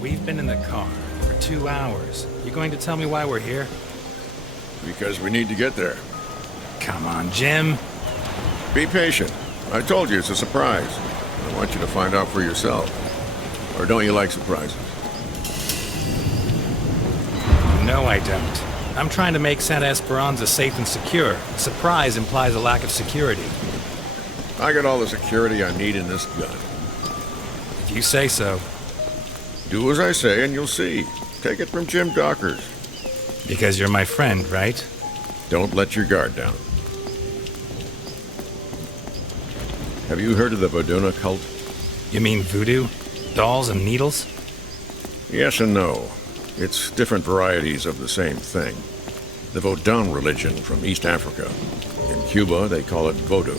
We've been in the car for 2 hours. You going to tell me why we're here? Because we need to get there. Come on, Jim. Be patient. I told you it's a surprise. I want you to find out for yourself. Or don't you like surprises? No, I don't. I'm trying to make Santa Esperanza safe and secure. Surprise implies a lack of security. I got all the security I need in this gun. If you say so. Do as I say and you'll see. Take it from Jim Dockers. Because you're my friend, right? Don't let your guard down. Have you heard of the Voduna cult? You mean voodoo? Dolls and needles? Yes and no. It's different varieties of the same thing. The Vodun religion from East Africa. In Cuba, they call it Vodou.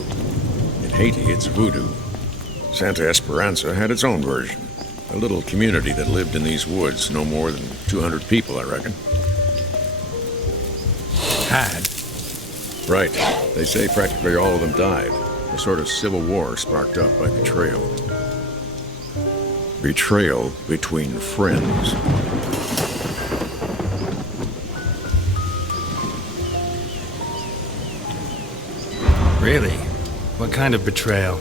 In Haiti, it's voodoo. Santa Esperanza had its own version. A little community that lived in these woods, no more than 200 people, I reckon. Had? Right. They say practically all of them died. A sort of civil war sparked up by betrayal. Betrayal between friends. Really? What kind of betrayal?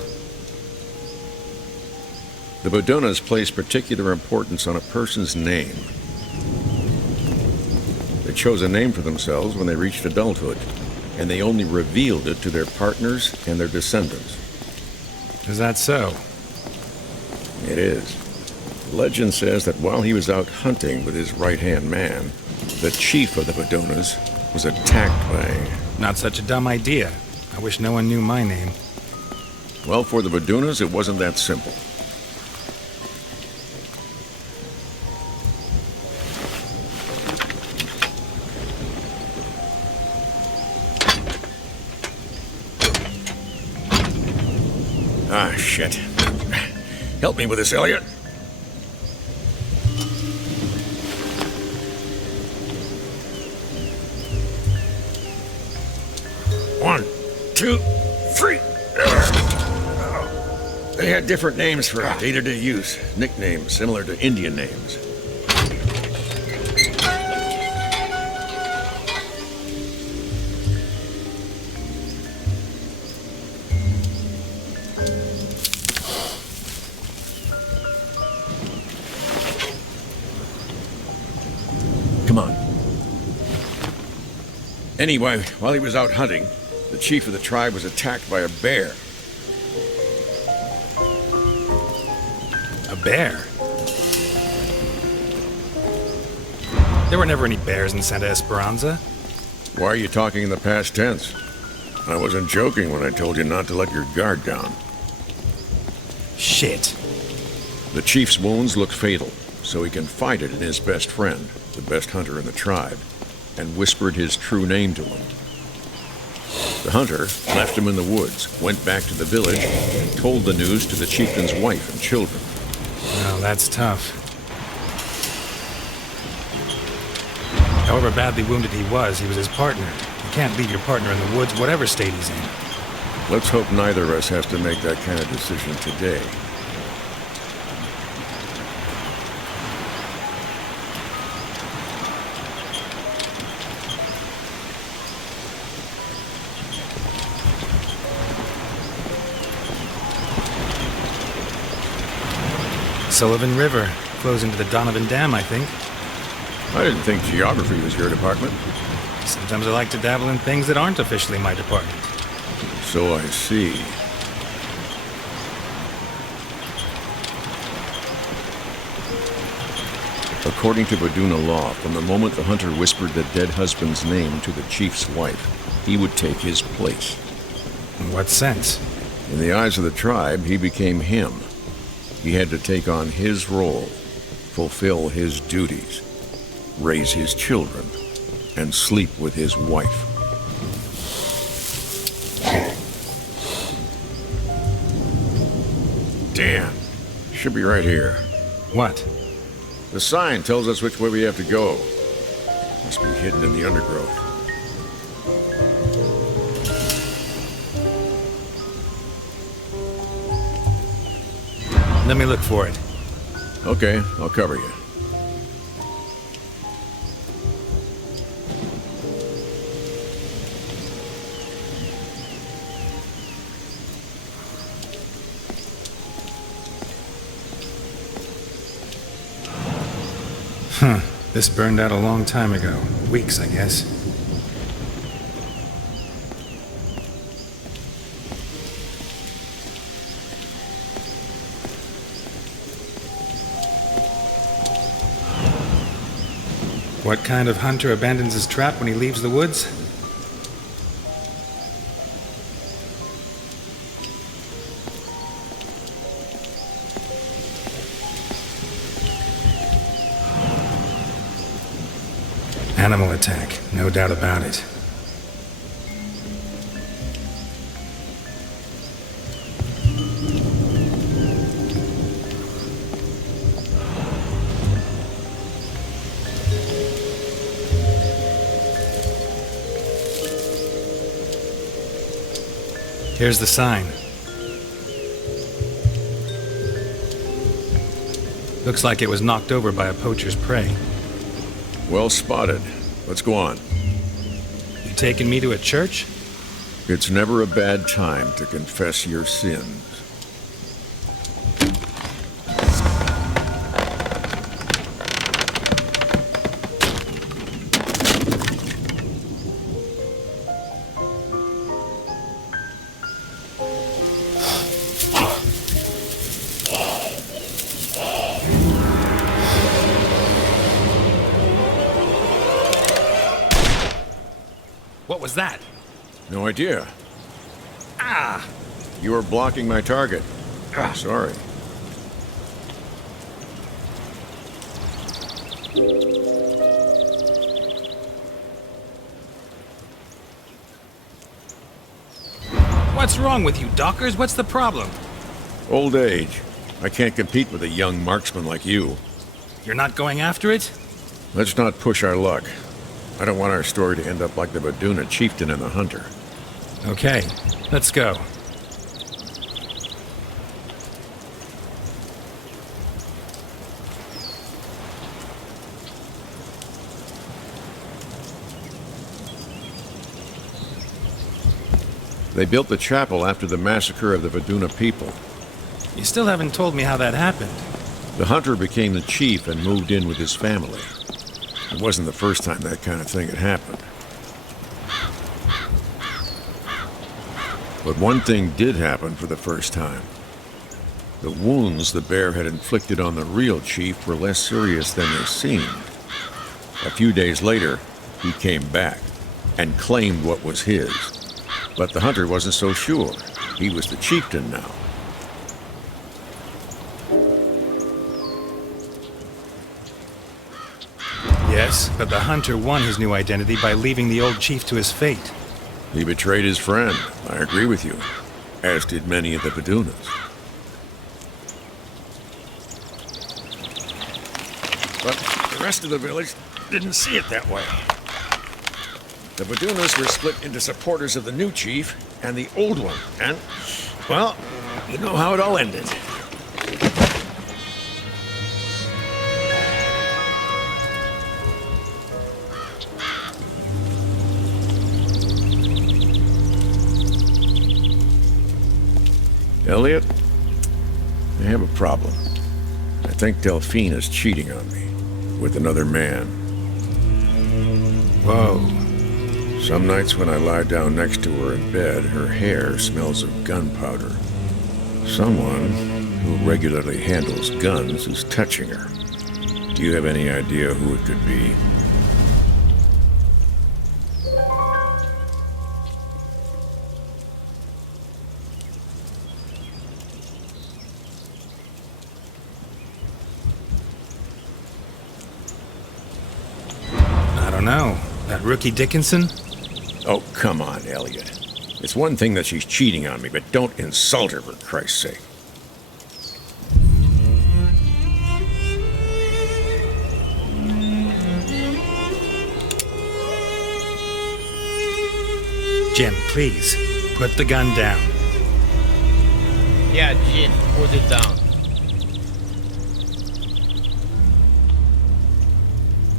The Vodunas place particular importance on a person's name. They chose a name for themselves when they reached adulthood, and they only revealed it to their partners and their descendants. Is that so? It is. Legend says that while he was out hunting with his right-hand man, the chief of the Vodunas was attacked by... Not such a dumb idea. I wish no one knew my name. Well, for the Vodunas, it wasn't that simple. Ah, shit. Help me with this, Elliot. One, two, three. They had different names for day-to-day use. Nicknames similar to Indian names. Come on. Anyway, while he was out hunting, the chief of the tribe was attacked by a bear. A bear? There were never any bears in Santa Esperanza. Why are you talking in the past tense? I wasn't joking when I told you not to let your guard down. Shit. The chief's wounds looked fatal, so he confided in his best friend, the best hunter in the tribe, and whispered his true name to him. The hunter left him in the woods, went back to the village, and told the news to the chieftain's wife and children. Well, that's tough. However badly wounded he was his partner. You can't leave your partner in the woods, whatever state he's in. Let's hope neither of us has to make that kind of decision today. Sullivan River flows into the Donovan Dam, I think. I didn't think geography was your department. Sometimes I like to dabble in things that aren't officially my department. So I see. According to Voduna law, from the moment the hunter whispered the dead husband's name to the chief's wife, he would take his place. In what sense? In the eyes of the tribe, he became him. He had to take on his role, fulfill his duties, raise his children, and sleep with his wife. Damn. Should be right here. What? The sign tells us which way we have to go. Must be hidden in the undergrowth. Let me look for it. Okay, I'll cover you. Huh. This burned out a long time ago. Weeks, I guess. What kind of hunter abandons his trap when he leaves the woods? Animal attack, no doubt about it. Here's the sign. Looks like it was knocked over by a poacher's prey. Well spotted. Let's go on. You taking me to a church? It's never a bad time to confess your sins. What was that? No idea. Ah! You were blocking my target. Sorry. What's wrong with you, Dockers? What's the problem? Old age. I can't compete with a young marksman like you. You're not going after it? Let's not push our luck. I don't want our story to end up like the Vaduna chieftain and the hunter. Okay, let's go. They built the chapel after the massacre of the Vaduna people. You still haven't told me how that happened. The hunter became the chief and moved in with his family. It wasn't the first time that kind of thing had happened. But one thing did happen for the first time. The wounds the bear had inflicted on the real chief were less serious than they seemed. A few days later, he came back and claimed what was his. But the hunter wasn't so sure. He was the chieftain now. Yes, but the hunter won his new identity by leaving the old chief to his fate. He betrayed his friend. I agree with you. As did many of the Vadunas. But the rest of the village didn't see it that way. The Vadunas were split into supporters of the new chief and the old one. And, well, you know how it all ended. Elliot, I have a problem. I think Delphine is cheating on me with another man. Whoa. Some nights when I lie down next to her in bed, her hair smells of gunpowder. Someone who regularly handles guns is touching her. Do you have any idea who it could be? I don't know. That rookie Dickinson? Oh, come on, Elliot. It's one thing that she's cheating on me, but don't insult her, for Christ's sake. Jim, please, put the gun down. Yeah, Jim, put it down.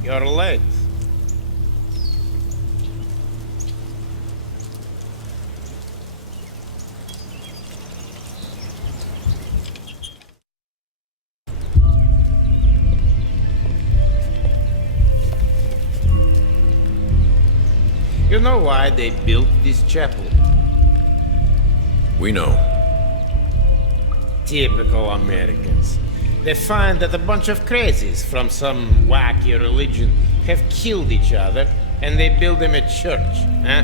You're late. you know why they built this chapel? We know. Typical Americans. They find that a bunch of crazies from some wacky religion have killed each other, and they build them a church, huh?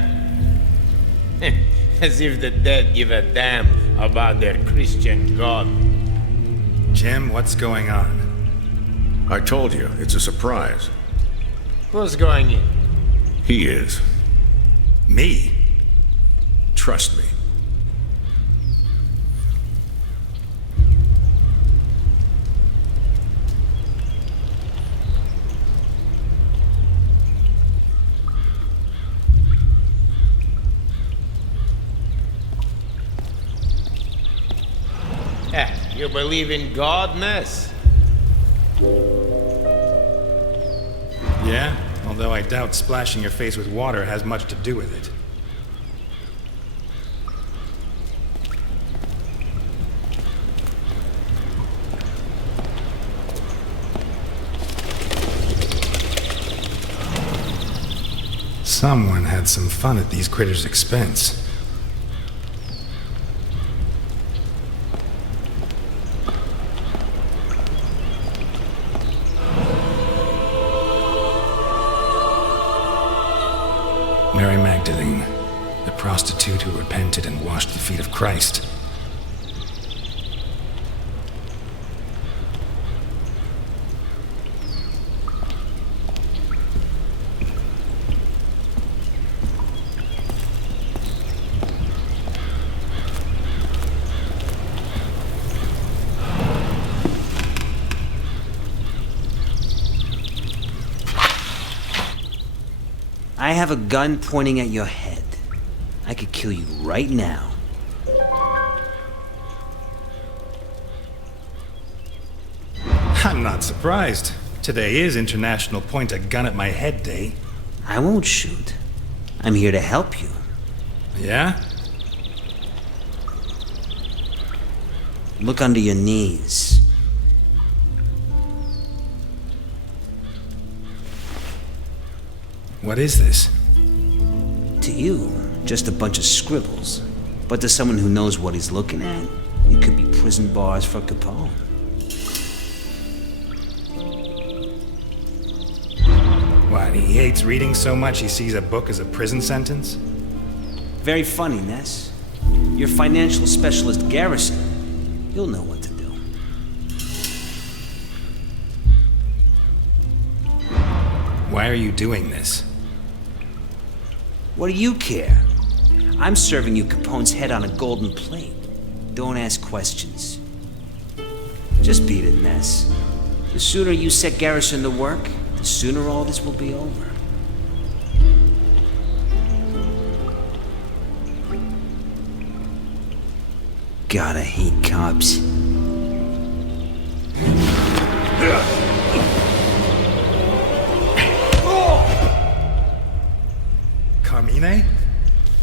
As if the dead give a damn about their Christian God. Jim, what's going on? I told you, it's a surprise. Who's going in? He is. Me? Trust me. You believe in God, Ness? Yeah? Although I doubt splashing your face with water has much to do with it. Someone had some fun at these critters' expense. Mary Magdalene, the prostitute who repented and washed the feet of Christ. I have a gun pointing at your head. I could kill you right now. I'm not surprised. Today is International Point a Gun at My Head Day. I won't shoot. I'm here to help you. Yeah? Look under your knees. What is this? To you, just a bunch of scribbles. But to someone who knows what he's looking at, it could be prison bars for Capone. What, he hates reading so much he sees a book as a prison sentence? Very funny, Ness. Your financial specialist, Garrison, he'll know what to do. Why are you doing this? What do you care? I'm serving you Capone's head on a golden plate. Don't ask questions. Just beat it, Ness. The sooner you set Garrison to work, the sooner all this will be over. Gotta hate cops. Carmine?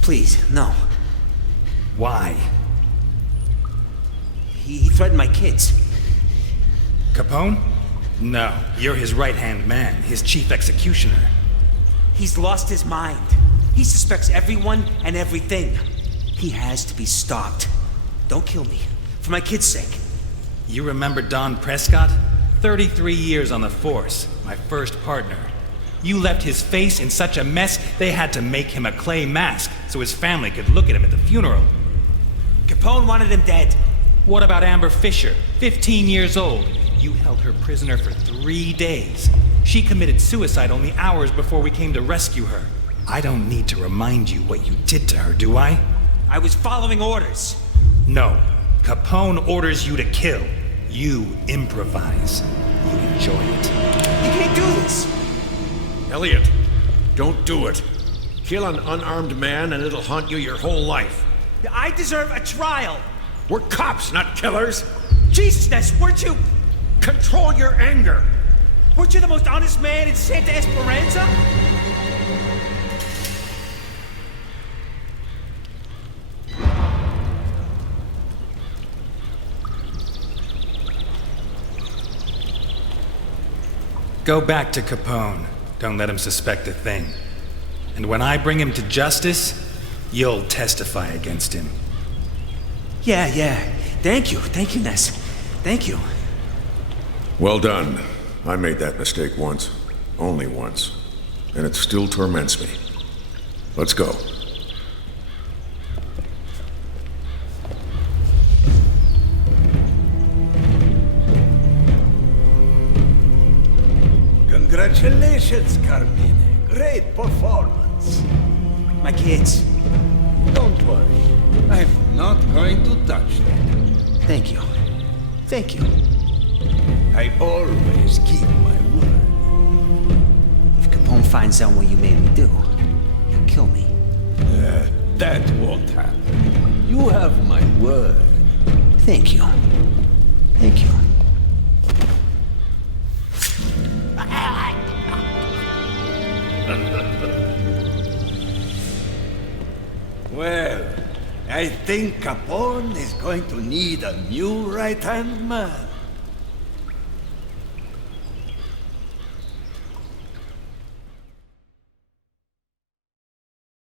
Please, no. Why? He threatened my kids. Capone? No, you're his right-hand man, his chief executioner. He's lost his mind. He suspects everyone and everything. He has to be stopped. Don't kill me. For my kids' sake. You remember Don Prescott? 33 years on the force, my first partner. You left his face in such a mess, they had to make him a clay mask so his family could look at him at the funeral. Capone wanted him dead. What about Amber Fisher, 15 years old? You held her prisoner for 3 days. She committed suicide only hours before we came to rescue her. I don't need to remind you what you did to her, do I? I was following orders. No. Capone orders you to kill. You improvise. You enjoy it. You can't do this. Elliot, don't do it. Kill an unarmed man and it'll haunt you your whole life. I deserve a trial. We're cops, not killers. Jesus, Ness, weren't you Control your anger. the most honest man in Santa Esperanza? Go back to Capone. Don't let him suspect a thing. And when I bring him to justice, you'll testify against him. Yeah. Thank you, Ness. Thank you. Well done. I made that mistake once. Only once. And it still torments me. Let's go. Congratulations, Carmine. Great performance. My kids. Don't worry. I'm not going to touch them. Thank you. I always keep my word. If Capone finds out what you made me do, he'll kill me. That won't happen. You have my word. Thank you. Well, I think Capone is going to need a new right-hand man.